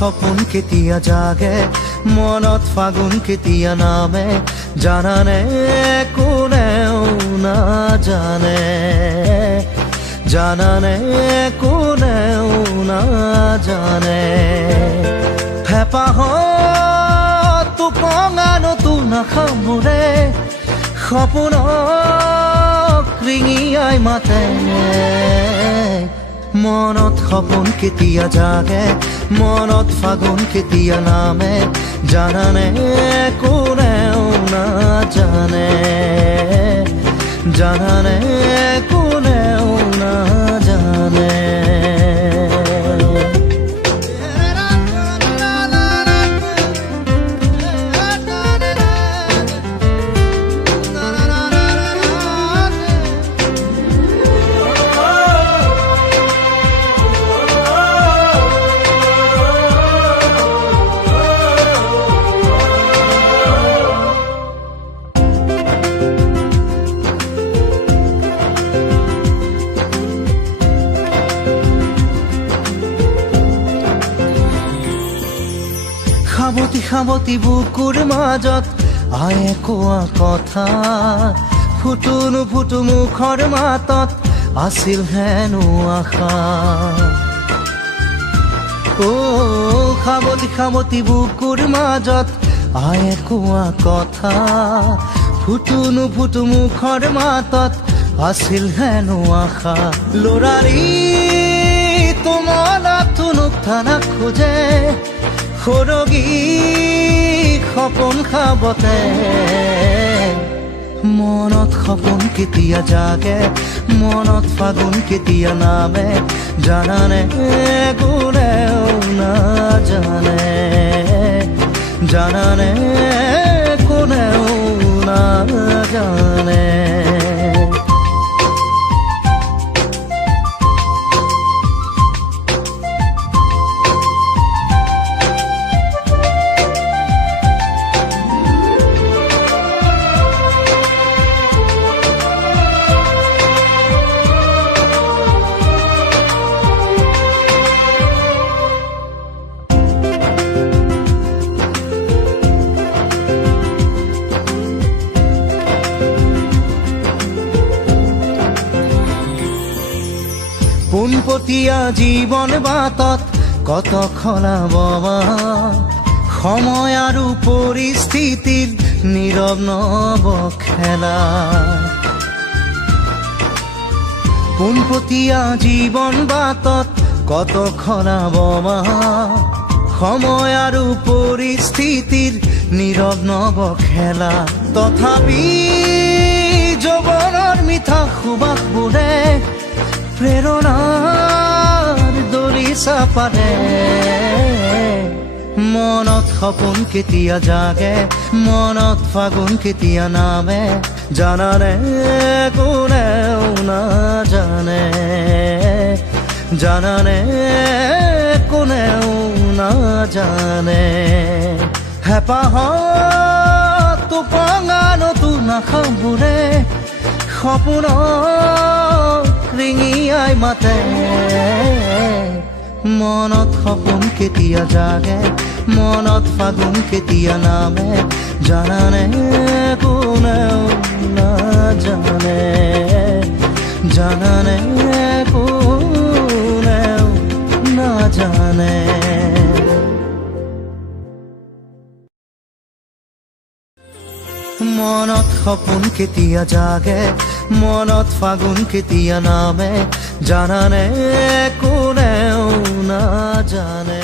সপোন কেতিয়া জাগে, মনত ফাগুন কেতিয়া নামে, জানানে কোনেও নাজানে, জানানে কোনেও নাজানে। হেঁপাহত টোপঙা নতুন আশাবোৰে সপোনক ৰিঙিয়াই মাতে। মনত সপোন কেতিয়া জাগে, মনত ফাগুন কেতিয়া নামে, জানানে কোনেও নাজানে, জানানে কোনেও নাজানে। সাৱতি সাৱতি বুকুৰ মাজত আয়ে কোৱা কথা, ফুটো নুফুটো মুখৰ মাতত আছিল হেনো আশা। সাৱতি সাৱতি বুকুৰ মাজত আয়ে কোৱা কথা, ফুটো নুফুটো মুখৰ মাতত আছিল হেনো আশা। ল'ৰাৰি তোমালা তুনুক থানাক খোজে, সৰগী সপোন খাবতে। মনত সপোন কেতিয়া জাগে, মনত ফাগুন কেতিয়া নামে, জানানে কোনেও নাজানে, জানানে কোনেও নাজানে। পোনপটীয়া জীৱন বাটত কত খলাববা, সময় আৰু পৰিস্থিতিৰ নীৰৱ নব খেলা। পোনপটীয়া জীৱন বাটত কত খলাববা, সময় আৰু পৰিস্থিতিৰ নীৰৱ নব খেলা। তথাপি যৌৱনৰ মিঠা সুবাসবোৰে প্ৰেৰণাৰ দলিচা পাৰে। মনত সপোন কেতিয়া জাগে, মনত ফাগুন কেতিয়া নামে, জানানে কোনেও নাজানে, জানানে কোনেও নাজানে। হেঁপাহত টোপঙা নতুন আশাবোৰে সপোনক ৰিঙিয়াই মাতে। মনত সপোন কেতিয়া জাগে, মনত ফাগুন কেতিয়া নামে, জানানে কোনেও নাজানে, জানানে কোনেও নাজানে। মনত সপোন কেতিয়া জাগে, মনত ফাগুন কেতিয়া নামে, জানানে কোনেও নাজানে।